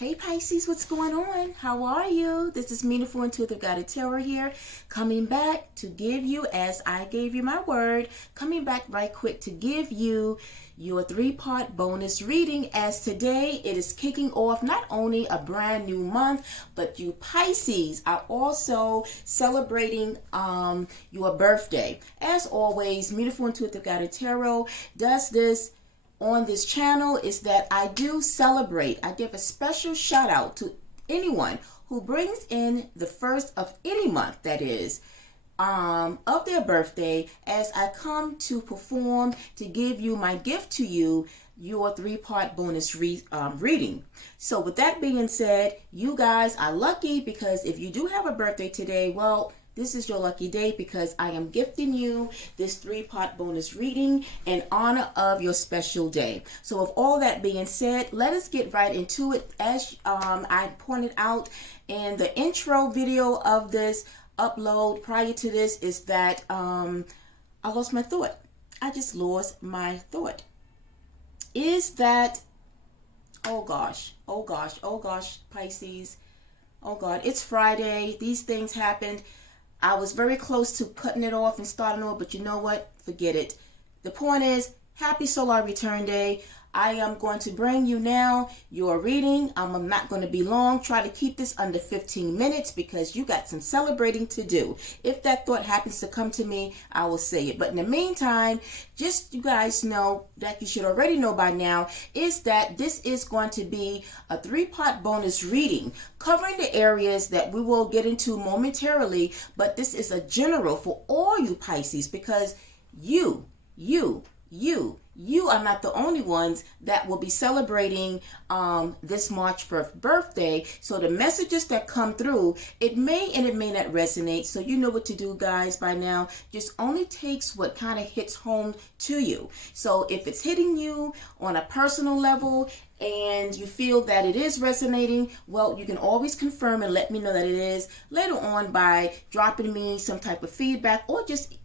Hey Pisces, what's going on? How are you? This is Meaningful Intuitive Guided Tarot here, coming back to give you, as I gave you my word, coming back right quick to give you your 3-part bonus reading, as today it is kicking off not only a brand new month, but you Pisces are also celebrating your birthday. As always, Meaningful Intuitive Guided Tarot does this on this channel is that I do celebrate. I give a special shout out to anyone who brings in the first of any month, that is, of their birthday, as I come to perform to give you my gift to you, your 3-part bonus reading. So with that being said, you guys are lucky, because if you do have a birthday today, well, this is your lucky day, because I am gifting you this 3-part bonus reading in honor of your special day. So with all that being said, let us get right into it. As I pointed out in the intro video of this upload prior to this, is that I lost my thought. I just lost my thought. Is that, oh gosh, Pisces. Oh God, it's Friday. These things happened. I was very close to cutting it off and starting over, but you know what? Forget it. The point is, happy Solar Return Day. I am going to bring you now your reading. I'm not going to be long. Try to keep this under 15 minutes because you got some celebrating to do. If that thought happens to come to me, I will say it. But in the meantime, just you guys know that you should already know by now is that this is going to be a 3-part bonus reading covering the areas that we will get into momentarily. But this is a general for all you Pisces, because you are not the only ones that will be celebrating this March 1st birthday. So the messages that come through, it may and it may not resonate. So you know what to do, guys, by now. Just only takes what kind of hits home to you. So if it's hitting you on a personal level and you feel that it is resonating, well, you can always confirm and let me know that it is later on by dropping me some type of feedback, or just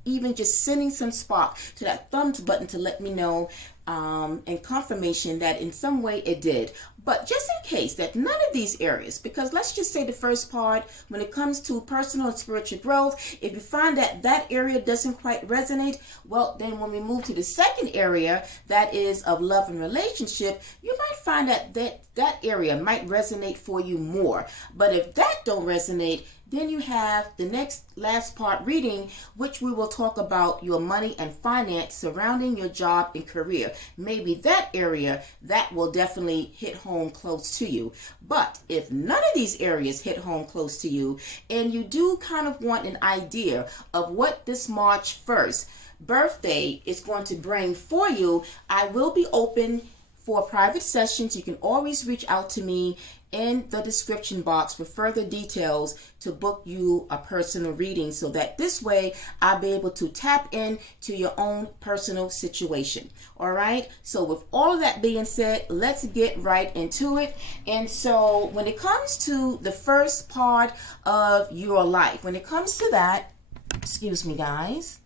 sending some spark to that thumbs button to let me know and confirmation that in some way it did. But just in case that none of these areas, because let's just say the first part, when it comes to personal and spiritual growth, if you find that that area doesn't quite resonate, well, then when we move to the second area, that is of love and relationship, you might find that area might resonate for you more. But if that don't resonate, then you have the last part reading, which we will talk about your money and finance surrounding your job and career. Maybe that area that will definitely hit home close to you. But if none of these areas hit home close to you, and you do kind of want an idea of what this March 1st birthday is going to bring for you, I will be open for private sessions. You can always reach out to me in the description box for further details to book you a personal reading, so that this way I'll be able to tap in to your own personal situation. All right. So with all of that being said, let's get right into it. And so when it comes to the first part of your life, when it comes to that, excuse me, guys,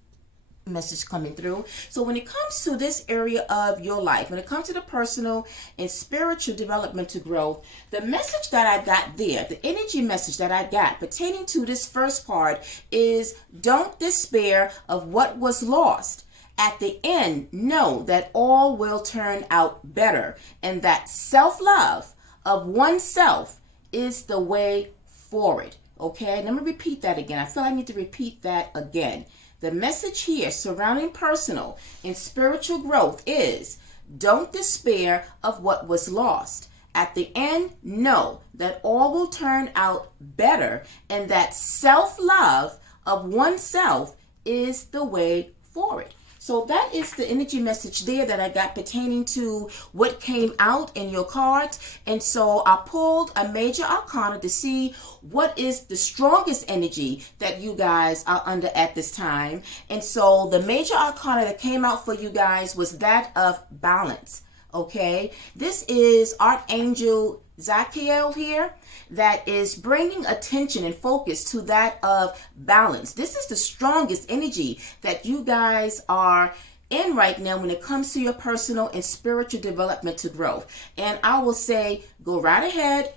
message coming through. So when it comes to this area of your life, when it comes to the personal and spiritual development to growth, the message that I got there, the energy message that I got pertaining to this first part is, don't despair of what was lost. At the end, know that all will turn out better, and that self-love of oneself is the way forward. Okay, let me repeat that again. I feel I need to repeat that again. The message here surrounding personal and spiritual growth is, don't despair of what was lost. At the end, know that all will turn out better, and that self-love of oneself is the way forward. So that is the energy message there that I got pertaining to what came out in your cards. And so I pulled a major arcana to see what is the strongest energy that you guys are under at this time. And so the major arcana that came out for you guys was that of balance. Okay, this is Archangel Zachiel here, that is bringing attention and focus to that of balance. This is the strongest energy that you guys are in right now when it comes to your personal and spiritual development to growth. And I will say, go right ahead,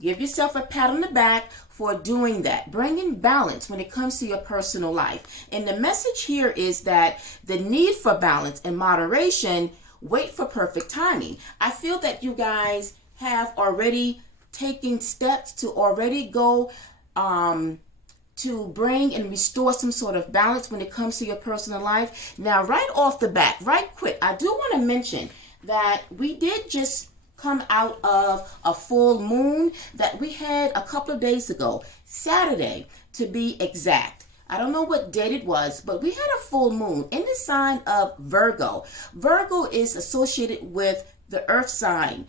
give yourself a pat on the back for doing that, bringing balance when it comes to your personal life. And the message here is that the need for balance and moderation, wait for perfect timing. I feel that you guys have already taken steps to already go to bring and restore some sort of balance when it comes to your personal life. Now, right off the bat, right quick, I do want to mention that we did just come out of a full moon that we had a couple of days ago, Saturday to be exact. I don't know what date it was, but we had a full moon in the sign of Virgo. Virgo is associated with the earth sign.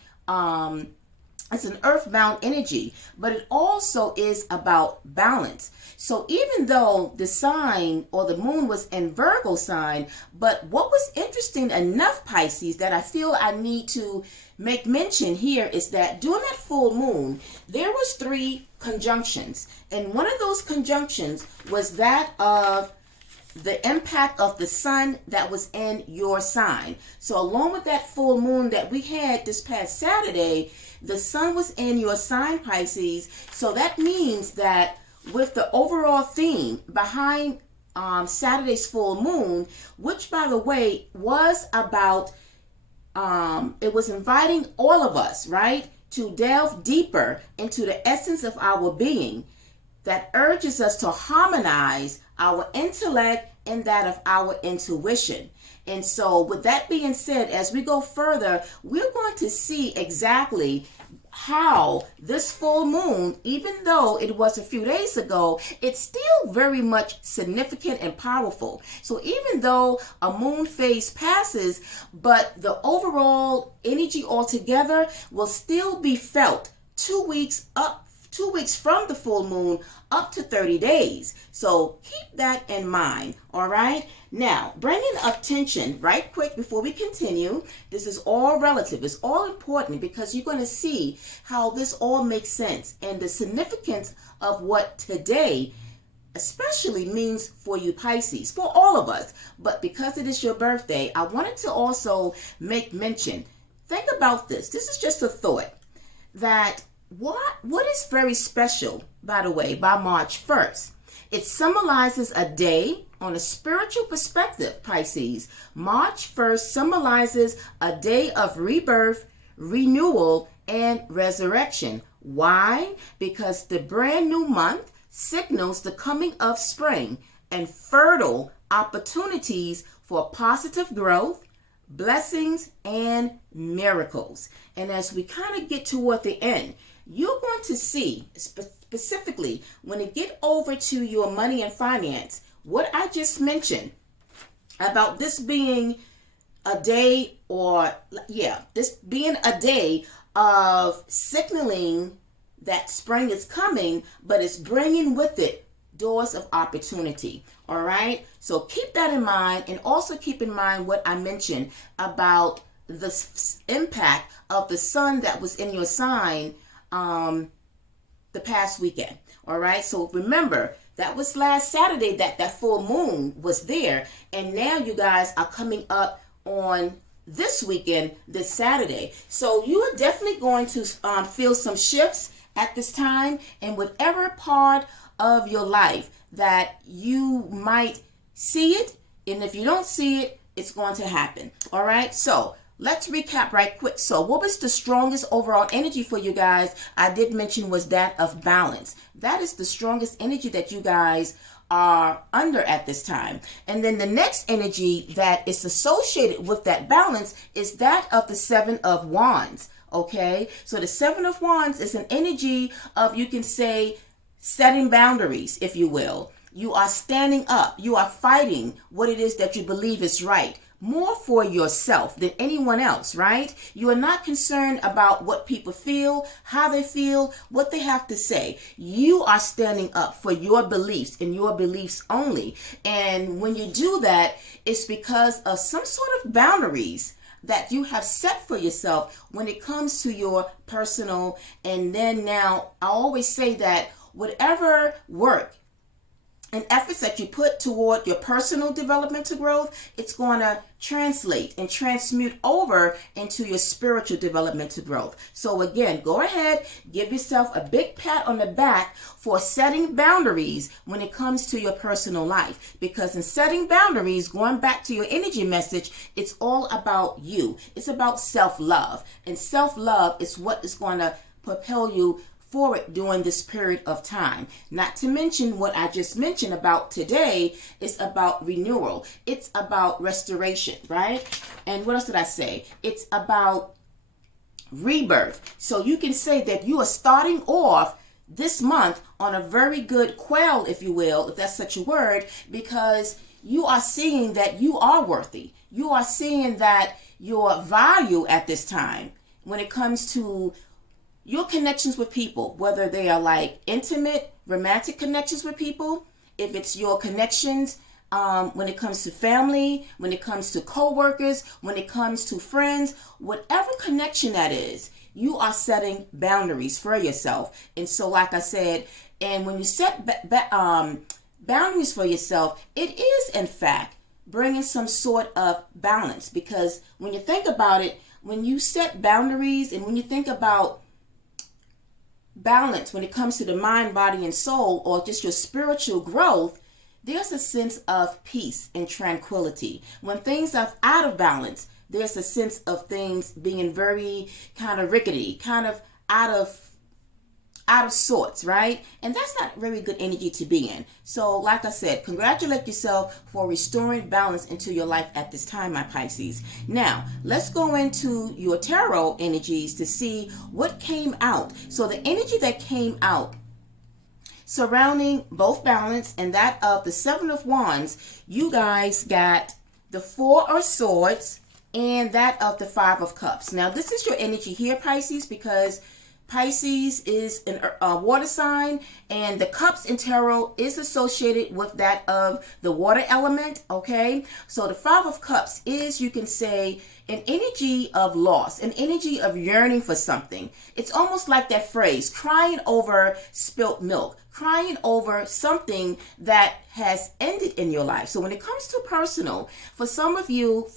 It's an earthbound energy, but it also is about balance. So even though the sign or the moon was in Virgo sign, but what was interesting enough, Pisces, that I feel I need to make mention here is that during that full moon, there was 3 conjunctions. And one of those conjunctions was that of the impact of the sun that was in your sign. So along with that full moon that we had this past Saturday, the sun was in your sign, Pisces. So that means that with the overall theme behind Saturday's full moon, which by the way was about, it was inviting all of us, right, to delve deeper into the essence of our being, that urges us to harmonize our intellect and that of our intuition. And so with that being said, as we go further, we're going to see exactly how this full moon, even though it was a few days ago, it's still very much significant and powerful. So even though a moon phase passes, but the overall energy altogether will still be felt 2 weeks from the full moon up to 30 days. So keep that in mind, all right? Now, bringing attention right quick before we continue, this is all relative. It's all important because you're going to see how this all makes sense and the significance of what today especially means for you Pisces, for all of us. But because it is your birthday, I wanted to also make mention. Think about this. This is just a thought that what is very special, by the way, by March 1st. It symbolizes a day on a spiritual perspective, Pisces. March 1st symbolizes a day of rebirth, renewal, and resurrection. Why? Because the brand new month signals the coming of spring and fertile opportunities for positive growth, blessings, and miracles. And as we kind of get toward the end, you're going to see specifically when it get over to your money and finance, what I just mentioned about this being a day this being a day of signaling that spring is coming, but it's bringing with it doors of opportunity. All right. So keep that in mind, and also keep in mind what I mentioned about the impact of the sun that was in your sign the past weekend. All right. So remember, that was last Saturday that full moon was there. And now you guys are coming up on this weekend, this Saturday. So you are definitely going to feel some shifts at this time in whatever part of your life that you might see it. And if you don't see it, it's going to happen. All right. So let's recap right quick. So what was the strongest overall energy for you guys? I did mention was that of balance. That is the strongest energy that you guys are under at this time. And then the next energy that is associated with that balance is that of the 7 of Wands. Okay. So the 7 of Wands is an energy of, you can say, setting boundaries, if you will. You are standing up. You are fighting what it is that you believe is right, more for yourself than anyone else, right? You are not concerned about what people feel, how they feel, what they have to say. You are standing up for your beliefs and your beliefs only. And when you do that, it's because of some sort of boundaries that you have set for yourself when it comes to your personal. And then now I always say that whatever work and efforts that you put toward your personal developmental growth, it's going to translate and transmute over into your spiritual developmental growth. So again, go ahead, give yourself a big pat on the back for setting boundaries when it comes to your personal life. Because in setting boundaries, going back to your energy message, it's all about you. It's about self-love. And self-love is what is going to propel you forward during this period of time. Not to mention what I just mentioned about today is about renewal. It's about restoration, right? And what else did I say? It's about rebirth. So you can say that you are starting off this month on a very good quail, if you will, if that's such a word, because you are seeing that you are worthy. You are seeing that your value at this time when it comes to your connections with people, whether they are like intimate, romantic connections with people, if it's your connections when it comes to family, when it comes to co-workers, when it comes to friends, whatever connection that is, you are setting boundaries for yourself. And so, like I said, and when you set boundaries for yourself, it is, in fact, bringing some sort of balance. Because when you think about it, when you set boundaries and when you think about balance when it comes to the mind, body, and soul, or just your spiritual growth, there's a sense of peace and tranquility. When things are out of balance, there's a sense of things being very kind of rickety, kind of out of sorts, right? And that's not very good energy to be in. So like I said, congratulate yourself for restoring balance into your life at this time, my Pisces. Now, let's go into your tarot energies to see what came out. So the energy that came out surrounding both balance and that of the Seven of Wands, you guys got the Four of Swords and that of the Five of Cups. Now, this is your energy here, Pisces, because Pisces is a water sign, and the cups in tarot is associated with that of the water element, okay? So the Five of Cups is, you can say, an energy of loss, an energy of yearning for something. It's almost like that phrase, crying over spilt milk, crying over something that has ended in your life. So when it comes to personal, for some of you,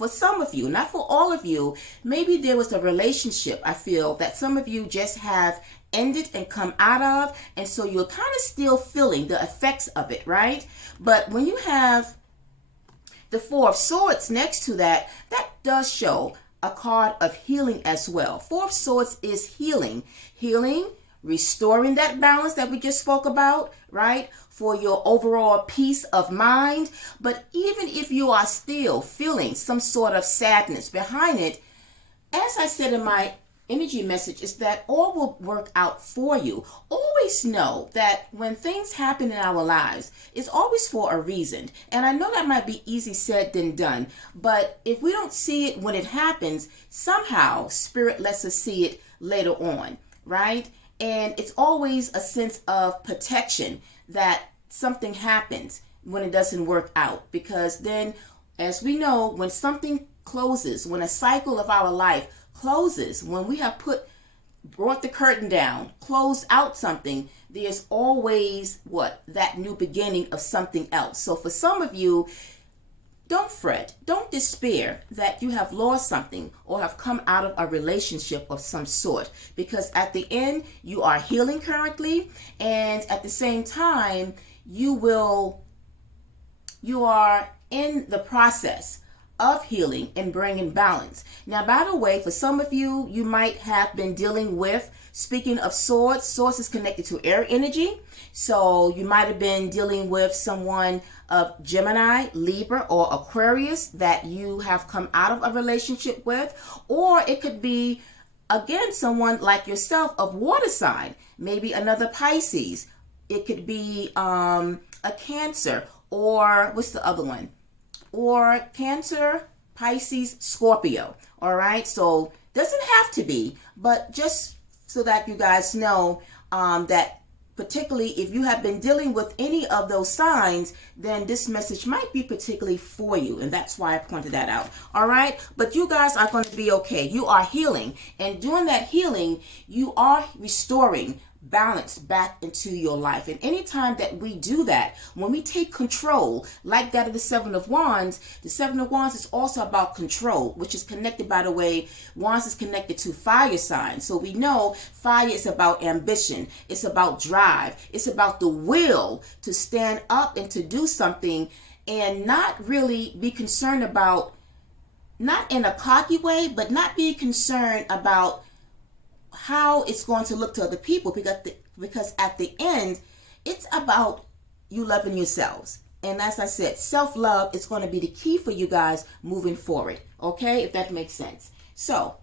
not for all of you, maybe there was a relationship, I feel, that some of you just have ended and come out of, and so you're kind of still feeling the effects of it, right? But when you have the Four of Swords next to that, that does show a card of healing as well. Four of Swords is healing, restoring that balance that we just spoke about, right? For your overall peace of mind. But even if you are still feeling some sort of sadness behind it, as I said in my energy message, is that all will work out for you. Always know that when things happen in our lives, it's always for a reason. And I know that might be easy said than done, but if we don't see it when it happens, somehow Spirit lets us see it later on, right? And it's always a sense of protection that something happens when it doesn't work out. Because then, as we know, when something closes, when a cycle of our life closes, when we have brought the curtain down, closed out something, there's always that new beginning of something else. So for some of you, don't fret, don't despair that you have lost something or have come out of a relationship of some sort, because at the end you are healing currently, and at the same time you are in the process of healing and bringing balance. Now, by the way, for some of you, you might have been dealing with, speaking of swords, swords is connected to air energy. So you might have been dealing with someone of Gemini, Libra, or Aquarius that you have come out of a relationship with. Or it could be, again, someone like yourself of water sign, maybe another Pisces. It could be a Cancer, or what's the other one? Or Cancer, Pisces, Scorpio. All right, so doesn't have to be, but just so that you guys know that particularly if you have been dealing with any of those signs, then this message might be particularly for you, and that's why I pointed that out. All right, but you guys are going to be okay. You are healing, and during that healing, you are restoring balance back into your life. And anytime that we do that, when we take control, like that of the Seven of Wands, the Seven of Wands is also about control, which is connected, by the way, Wands is connected to fire signs. So we know fire is about ambition. It's about drive. It's about the will to stand up and to do something and not really be concerned about, not in a cocky way, but not be concerned about how it's going to look to other people, because at the end, it's about you loving yourselves. And as I said, self-love is going to be the key for you guys moving forward. Okay, if that makes sense. So,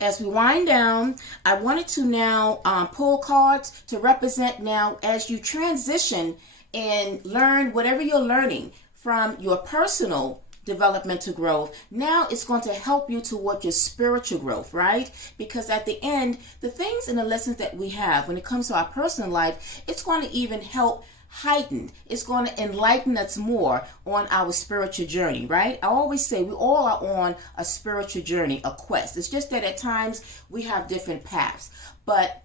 as we wind down, I wanted to now pull cards to represent now as you transition and learn whatever you're learning from your personal developmental growth. Now it's going to help you toward your spiritual growth, right? Because at the end, the things and the lessons that we have when it comes to our personal life, it's going to even help heighten. It's going to enlighten us more on our spiritual journey, right? I always say we all are on a spiritual journey, a quest. It's just that at times we have different paths. But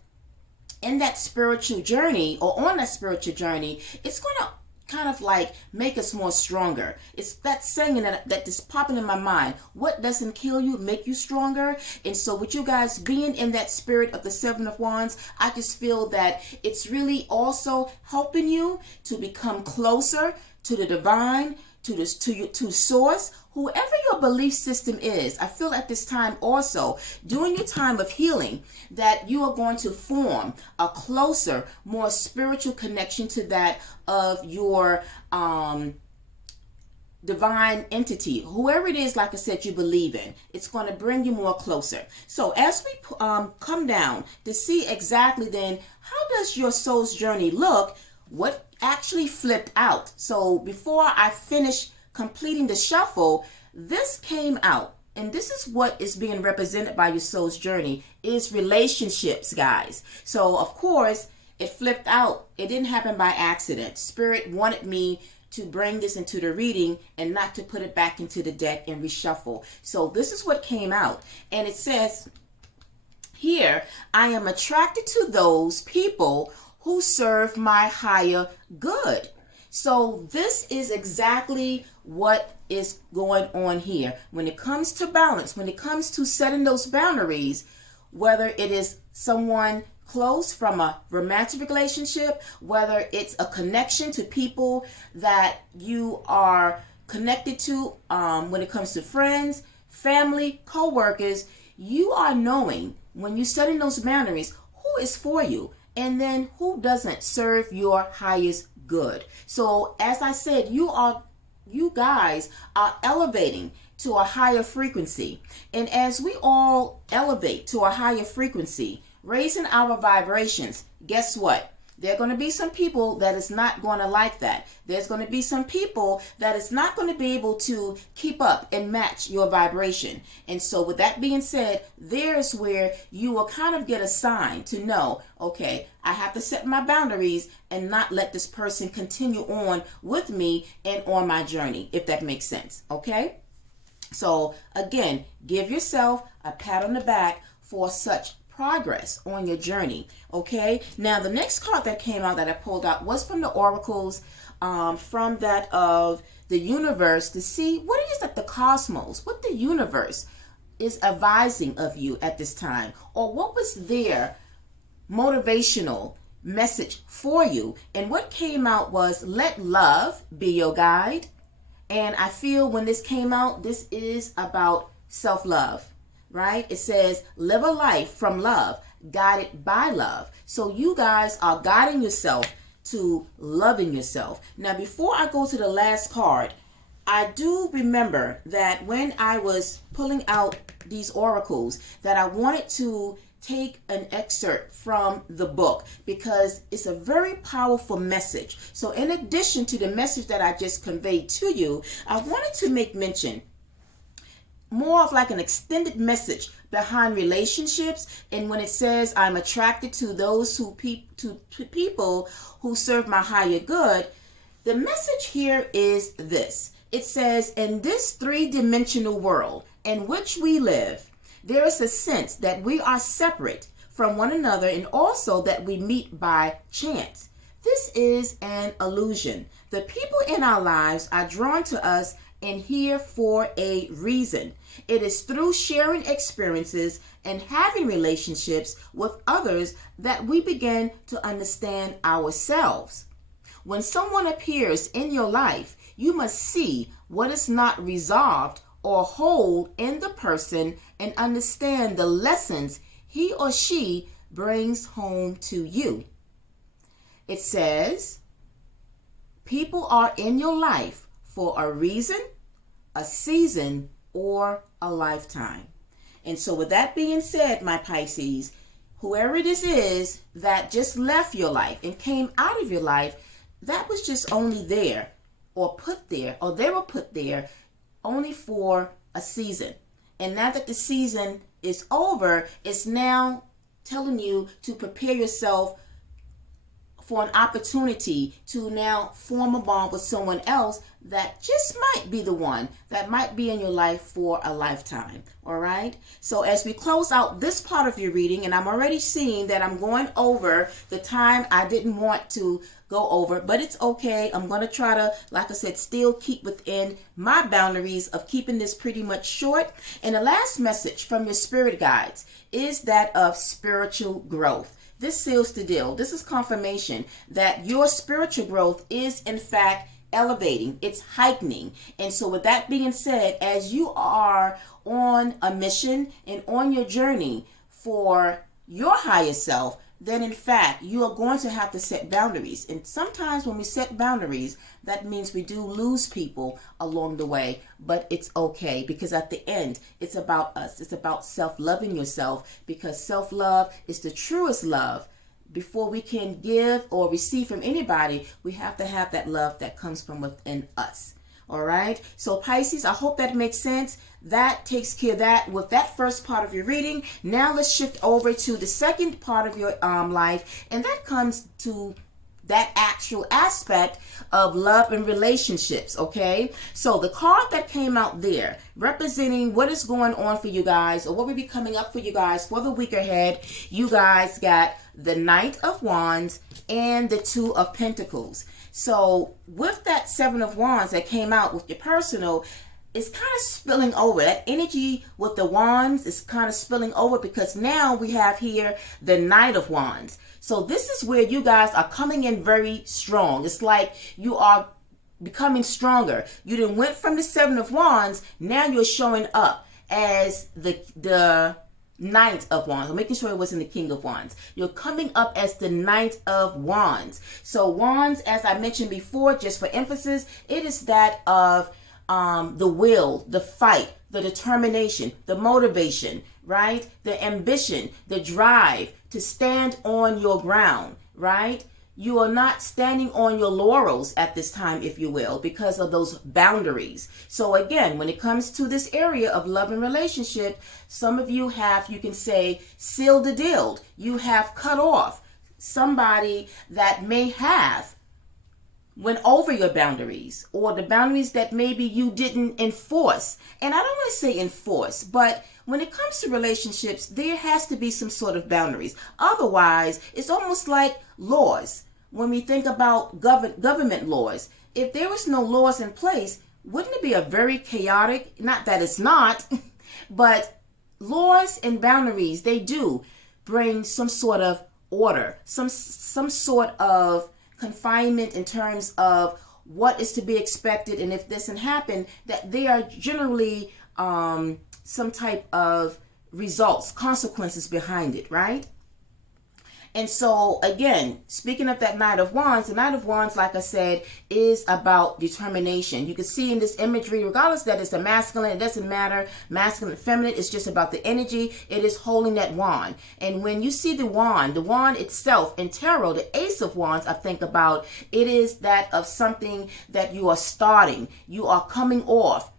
in that spiritual journey, or on that spiritual journey, it's going to kind of like make us more stronger. It's that saying that is popping in my mind. What doesn't kill you make you stronger? And so with you guys being in that spirit of the Seven of Wands, I just feel that it's really also helping you to become closer to the divine, to source, whoever your belief system is. I feel at this time also, during your time of healing, that you are going to form a closer, more spiritual connection to that of your divine entity, whoever it is, like I said, you believe in. It's going to bring you more closer. So as we come down to see exactly then, how does your soul's journey look? What actually flipped out? So before I finish completing the shuffle, this came out, and this is what is being represented by your soul's journey, is relationships, guys. So of course it flipped out. It didn't happen by accident. Spirit wanted me to bring this into the reading and not to put it back into the deck and reshuffle. So this is what came out, and it says here, I am attracted to those people who serve my higher good. So this is exactly what is going on here. When it comes to balance, when it comes to setting those boundaries, whether it is someone close from a romantic relationship, whether it's a connection to people that you are connected to, when it comes to friends, family, co-workers, you are knowing when you're setting those boundaries who is for you and then who doesn't serve your highest good. So as I said, you guys are elevating to a higher frequency. And as we all elevate to a higher frequency, raising our vibrations, guess what? There are going to be some people that is not going to like that. There's going to be some people that is not going to be able to keep up and match your vibration. And so with that being said, there's where you will kind of get a sign to know, okay, I have to set my boundaries and not let this person continue on with me and on my journey, if that makes sense. Okay? So again, give yourself a pat on the back for such progress on your journey. Okay, now the next card that came out that I pulled out was from the oracles, from that of the universe, to see what it is that the cosmos, what the universe is advising of you at this time, or what was their motivational message for you. And what came out was, let love be your guide. And I feel when this came out, this is about self-love. Right? It says, live a life from love, guided by love. So you guys are guiding yourself to loving yourself. Now, before I go to the last card, I do remember that when I was pulling out these oracles, that I wanted to take an excerpt from the book because it's a very powerful message. So in addition to the message that I just conveyed to you, I wanted to make mention more of like an extended message behind relationships. And when it says I'm attracted to those people who serve my higher good, the message here is this. It says, in this three-dimensional world in which we live, There is a sense that we are separate from one another and also that we meet by chance. This is an illusion. The people in our lives are drawn to us and here for a reason. It is through sharing experiences and having relationships with others that we begin to understand ourselves. When someone appears in your life, you must see what is not resolved or hold in the person and understand the lessons he or she brings home to you. It says, people are in your life for a reason, a season, or a lifetime. And so with that being said, my Pisces, whoever this is that just left your life and came out of your life, that was just only there or put there, or they were put there only for a season. And now that the season is over, it's now telling you to prepare yourself for an opportunity to now form a bond with someone else that just might be the one that might be in your life for a lifetime. All right. So as we close out this part of your reading, and I'm already seeing that I'm going over the time I didn't want to go over, but it's okay. I'm going to try to, like I said, still keep within my boundaries of keeping this pretty much short. And the last message from your spirit guides is that of spiritual growth. This seals the deal. This is confirmation that your spiritual growth is in fact elevating. It's heightening. And so with that being said, as you are on a mission and on your journey for your higher self, then in fact you are going to have to set boundaries. And sometimes when we set boundaries, that means we do lose people along the way, but it's okay, because at the end it's about us. It's about self-loving yourself, because self-love is the truest love. Before we can give or receive from anybody, we have to have that love that comes from within us. All right. So Pisces, I hope that makes sense. That takes care of that with that first part of your reading. Now let's shift over to the second part of your life, and that comes to that actual aspect of love and relationships. Okay, so the card that came out there representing what is going on for you guys, or what will be coming up for you guys for the week ahead, you guys got the Knight of Wands and the Two of Pentacles. So with that Seven of Wands that came out with your personal, it's kind of spilling over. That energy with the wands is kind of spilling over, because now we have here the Knight of Wands. So this is where you guys are coming in very strong. It's like you are becoming stronger. You done went from the Seven of Wands. Now you're showing up as the Knight of Wands. I'm making sure it wasn't the King of Wands. You're coming up as the Knight of Wands. So wands, as I mentioned before, just for emphasis, it is that of the will, the fight, the determination, the motivation, right? The ambition, the drive to stand on your ground, right? You are not standing on your laurels at this time, if you will, because of those boundaries. So again, when it comes to this area of love and relationship, some of you have, you can say, sealed the deal. You have cut off somebody that may have went over your boundaries, or the boundaries that maybe you didn't enforce. And I don't want to say enforce, but when it comes to relationships, there has to be some sort of boundaries. Otherwise, it's almost like laws. When we think about government laws, if there was no laws in place, wouldn't it be a very chaotic, not that it's not, but laws and boundaries, they do bring some sort of order, some sort of confinement in terms of what is to be expected, and if this doesn't happen, that they are generally some type of results, consequences behind it, right? And so again, speaking of that Knight of Wands, the Knight of Wands, like I said, is about determination. You can see in this imagery, regardless that it's a masculine, it doesn't matter, masculine, feminine, it's just about the energy. It is holding that wand. And when you see the wand itself in tarot, the Ace of Wands, I think about, it is that of something that you are starting, you are coming off,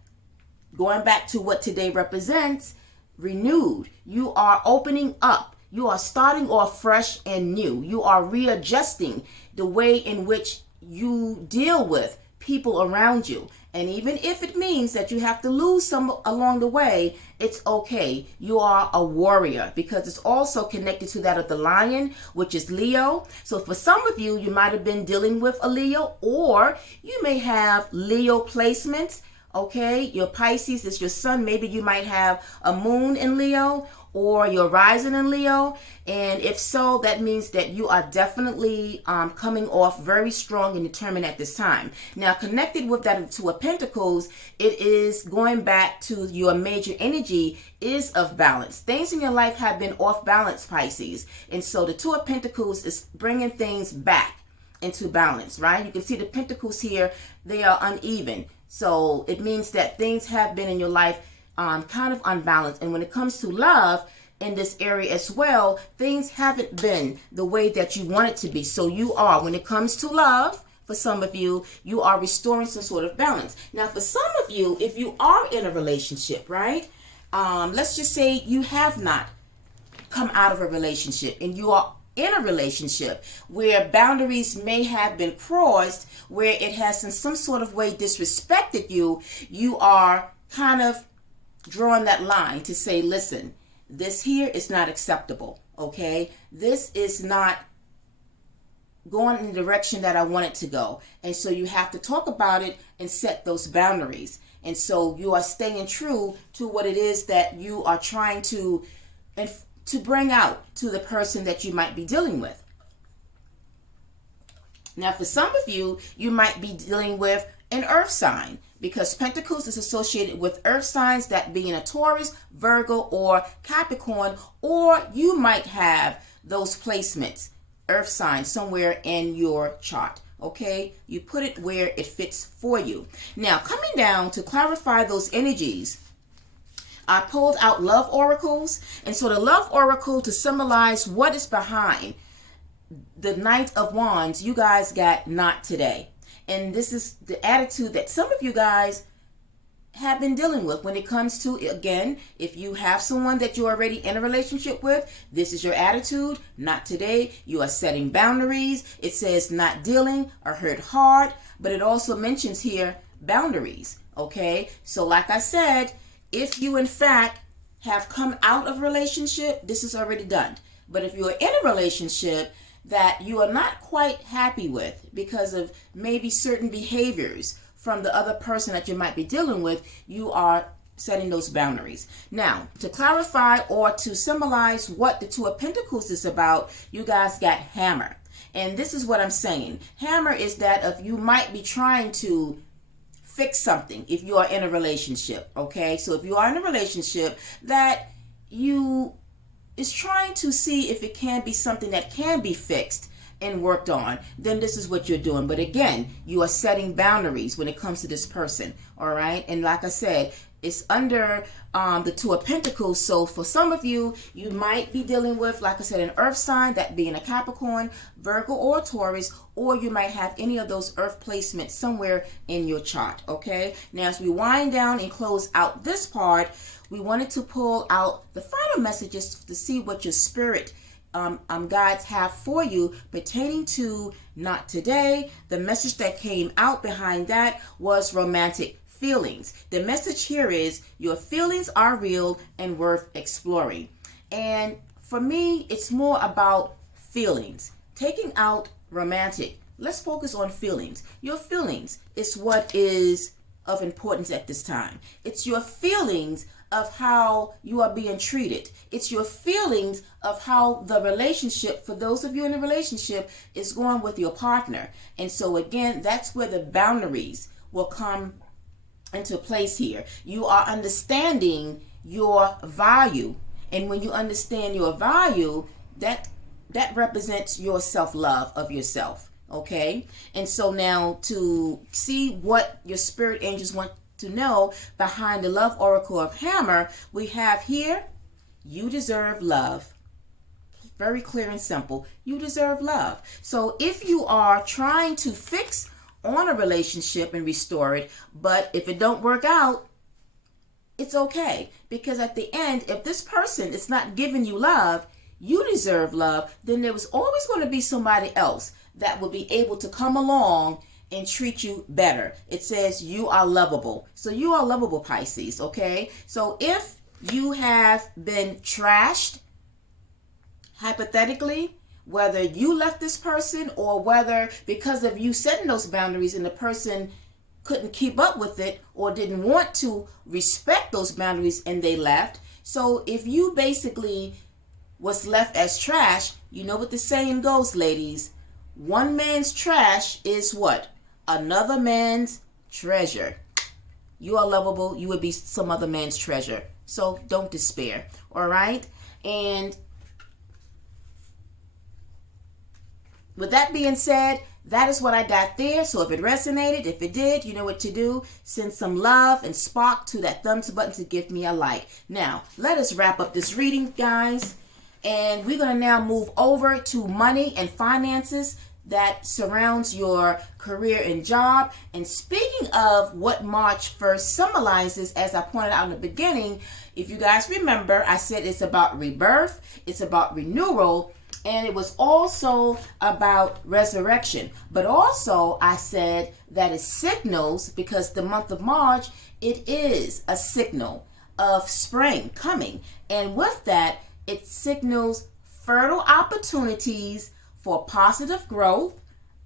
going back to what today represents, renewed. You are opening up. You are starting off fresh and new. You are readjusting the way in which you deal with people around you. And even if it means that you have to lose some along the way, it's okay. You are a warrior, because it's also connected to that of the lion, which is Leo. So for some of you, you might have been dealing with a Leo, or you may have Leo placements. Okay, your Pisces is your sun. Maybe you might have a moon in Leo or your rising in Leo. And if so, that means that you are definitely coming off very strong and determined at this time. Now, connected with that Two of Pentacles, it is going back to your major energy is of balance. Things in your life have been off balance, Pisces. And so the Two of Pentacles is bringing things back into balance, right? You can see the pentacles here, they are uneven. So it means that things have been in your life kind of unbalanced. And when it comes to love in this area as well, things haven't been the way that you want it to be. So you are, when it comes to love, for some of you, you are restoring some sort of balance. Now, for some of you, if you are in a relationship, right? Let's just say you have not come out of a relationship and you are in a relationship where boundaries may have been crossed, where it has in some sort of way disrespected you, you are kind of drawing that line to say, listen, this here is not acceptable, okay? This is not going in the direction that I want it to go. And so you have to talk about it and set those boundaries. And so you are staying true to what it is that you are trying to bring out to the person that you might be dealing with. Now, for some of you, you might be dealing with an earth sign, because Pentacles is associated with earth signs, that being a Taurus, Virgo, or Capricorn, or you might have those placements, earth signs, somewhere in your chart. Okay, you put it where it fits for you. Now, coming down to clarify those energies, I pulled out love oracles. And so the love oracle, to symbolize what is behind the Knight of Wands, you guys got not today. And this is the attitude that some of you guys have been dealing with when it comes to, again, if you have someone that you're already in a relationship with, this is your attitude. Not today. You are setting boundaries. It says not dealing or hurt hard, but it also mentions here boundaries. Okay, so like I said, if you in fact have come out of a relationship, this is already done. But if you are in a relationship that you are not quite happy with because of maybe certain behaviors from the other person that you might be dealing with, you are setting those boundaries. Now, to clarify or to symbolize what the Two of Pentacles is about, you guys got Hammer. And this is what I'm saying. Hammer is that of you might be trying to fix something if you are in a relationship, okay? So if you are in a relationship that you is trying to see if it can be something that can be fixed and worked on, then this is what you're doing. But again, you are setting boundaries when it comes to this person, all right? And like I said, it's under the Two of Pentacles. So for some of you, you might be dealing with, like I said, an earth sign, that being a Capricorn, Virgo, or Taurus, or you might have any of those earth placements somewhere in your chart, okay? Now, as we wind down and close out this part, we wanted to pull out the final messages to see what your spirit guides have for you pertaining to not today. The message that came out behind that was romantic feelings. The message here is your feelings are real and worth exploring. And for me, it's more about feelings. Taking out romantic. Let's focus on feelings. Your feelings is what is of importance at this time. It's your feelings of how you are being treated. It's your feelings of how the relationship, for those of you in a relationship, is going with your partner. And so again, that's where the boundaries will come into place here. You are understanding your value. And when you understand your value, that represents your self-love of yourself. Okay? And so now to see what your spirit angels want to know behind the love oracle of Hammer, we have here, you deserve love. Very clear and simple. You deserve love. So if you are trying to fix on a relationship and restore it, but if it don't work out, it's okay. Because at the end, if this person is not giving you love, you deserve love, then there was always going to be somebody else that will be able to come along and treat you better. It says you are lovable. So you are lovable, Pisces, okay? So if you have been trashed, hypothetically, whether you left this person or whether because of you setting those boundaries and the person couldn't keep up with it or didn't want to respect those boundaries and they left. So if you basically was left as trash, you know what the saying goes, ladies. One man's trash is what? Another man's treasure. You are lovable. You would be some other man's treasure. So don't despair. All right? And with that being said, that is what I got there. So if it resonated, if it did, you know what to do. Send some love and spark to that thumbs button to give me a like. Now, let us wrap up this reading, guys. And we're going to now move over to money and finances that surrounds your career and job. And speaking of what March 1st symbolizes, as I pointed out in the beginning, if you guys remember, I said it's about rebirth, it's about renewal, and it was also about resurrection. But also I said that it signals, because the month of March, it is a signal of spring coming. And with that, it signals fertile opportunities for positive growth,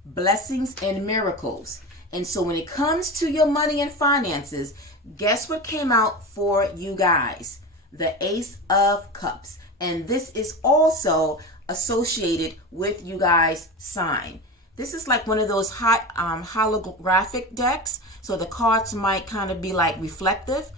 blessings, and miracles. And so when it comes to your money and finances, guess what came out for you guys? The Ace of Cups. And this is also associated with you guys' sign. This is like one of those hot holographic decks. So the cards might kind of be like reflective.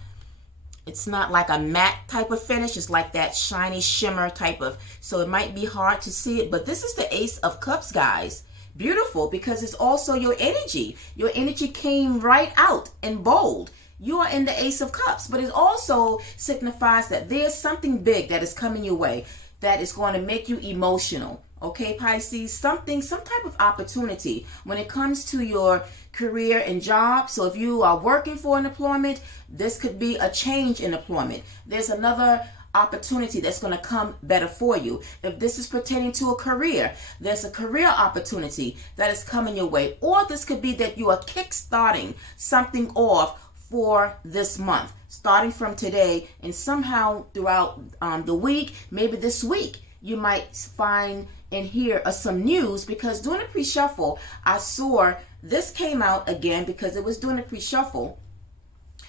It's not like a matte type of finish. It's like that shiny shimmer type of, so it might be hard to see it. But this is the Ace of Cups, guys. Beautiful, because it's also your energy. Your energy came right out in bold. You are in the Ace of Cups, but it also signifies that there's something big that is coming your way that is going to make you emotional. Okay, Pisces, some type of opportunity when it comes to your career and job. So if you are working for an employment, this could be a change in employment. There's another opportunity that's going to come better for you. If this is pertaining to a career, there's a career opportunity that is coming your way. Or this could be that you are kickstarting something off for this month, starting from today, and somehow throughout the week, maybe this week, you might find and hear some news, because during the pre-shuffle, I saw this came out again because it was during the pre-shuffle,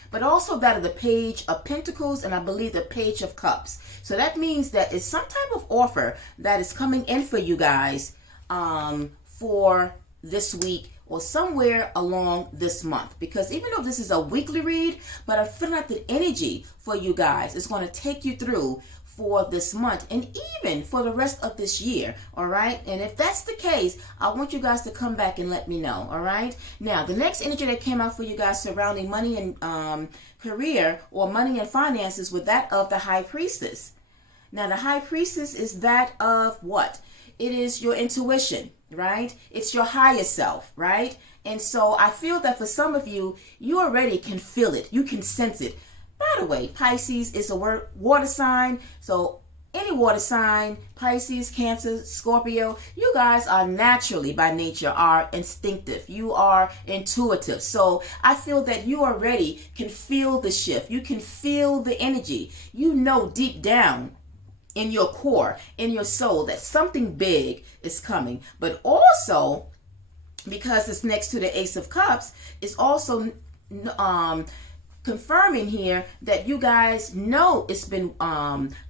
but also that of the Page of Pentacles and I believe the Page of Cups. So that means that it's some type of offer that is coming in for you guys for this week or somewhere along this month. Because even though this is a weekly read, but I feel like the energy for you guys is going to take you through for this month and even for the rest of this year. All right. And if that's the case, I want you guys to come back and let me know. All right. Now, the next energy that came out for you guys surrounding money and career or money and finances was that of the High Priestess. Now, the High Priestess is that of what? It is your intuition, right? It's your higher self, right? And so I feel that for some of you, you already can feel it. You can sense it. By the way, Pisces is a water sign. So any water sign, Pisces, Cancer, Scorpio, you guys are naturally by nature are instinctive. You are intuitive. So I feel that you already can feel the shift. You can feel the energy. You know deep down in your core, in your soul, that something big is coming. But also, because it's next to the Ace of Cups, it's also confirming here that you guys know it's been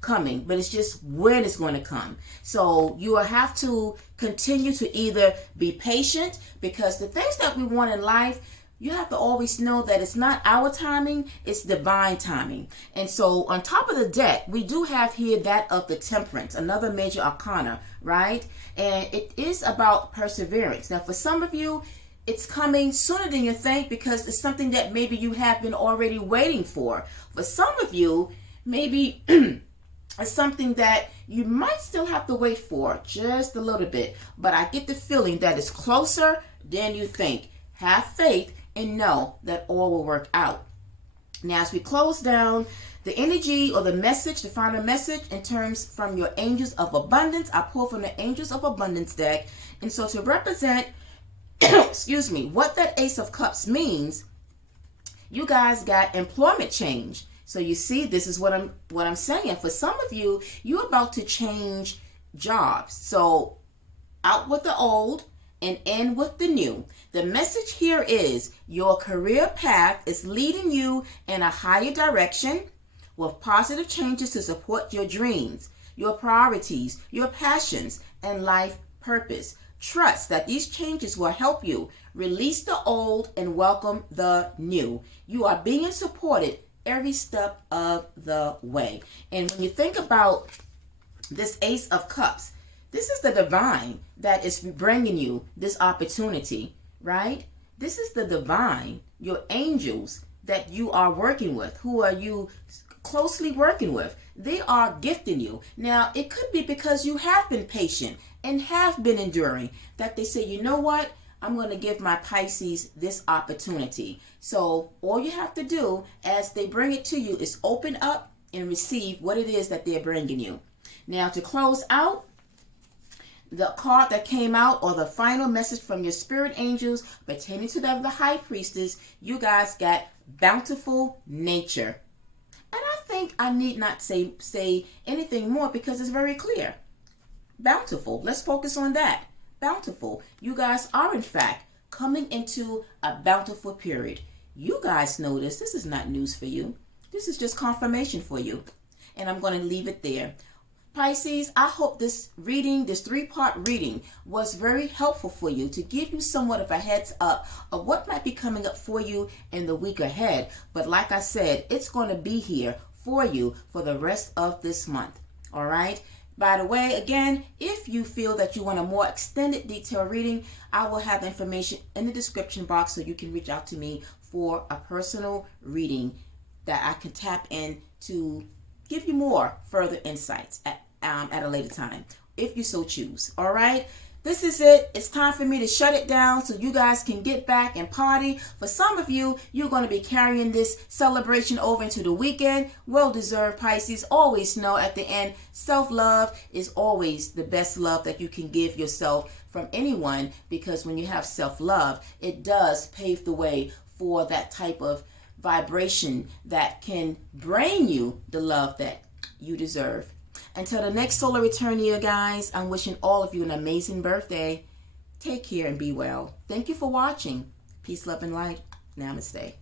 coming, but it's just when it's going to come. So you will have to continue to either be patient, because the things that we want in life, you have to always know that it's not our timing, it's divine timing. And so on top of the deck, we do have here that of the Temperance, another major arcana, right? And it is about perseverance. Now, for some of you, it's coming sooner than you think, because it's something that maybe you have been already waiting for. For some of you, maybe it's something that you might still have to wait for just a little bit. But I get the feeling that it's closer than you think. Have faith and know that all will work out. Now, as we close down, the energy or the message, the final message in terms from your Angels of Abundance, I pull from the Angels of Abundance deck. And so to represent excuse me, what that Ace of Cups means, you guys got employment change. So you see, this is what I'm saying. For some of you, you're about to change jobs. So out with the old and in with the new. The message here is your career path is leading you in a higher direction with positive changes to support your dreams, your priorities, your passions, and life purpose. Trust that these changes will help you release the old and welcome the new. You are being supported every step of the way. And when you think about this Ace of Cups, this is the divine that is bringing you this opportunity, right? This is the divine, your angels that you are working with. Who are you closely working with? They are gifting you. Now, it could be because you have been patient and have been enduring that they say, you know what? I'm going to give my Pisces this opportunity. So all you have to do as they bring it to you is open up and receive what it is that they're bringing you. Now, to close out, the card that came out, or the final message from your spirit angels pertaining to the High Priestess, you guys got bountiful nature. And I think I need not say anything more because it's very clear. Bountiful. Let's focus on that. Bountiful. You guys are, in fact, coming into a bountiful period. You guys know this. This is not news for you. This is just confirmation for you. And I'm going to leave it there. Pisces, I hope this reading, this 3-part reading, was very helpful for you to give you somewhat of a heads up of what might be coming up for you in the week ahead. But like I said, it's going to be here for you for the rest of this month. All right? By the way, again, if you feel that you want a more extended detailed reading, I will have the information in the description box so you can reach out to me for a personal reading that I can tap in to give you more further insights at a later time, if you so choose. All right, this is it. It's time for me to shut it down so you guys can get back and party. For some of you, you're going to be carrying this celebration over into the weekend. Well deserved, Pisces. Always know at the end, self-love is always the best love that you can give yourself from anyone, because when you have self-love, it does pave the way for that type of vibration that can bring you the love that you deserve. Until the next solar return year, guys, I'm wishing all of you an amazing birthday. Take care and be well. Thank you for watching. Peace, love, and light. Namaste.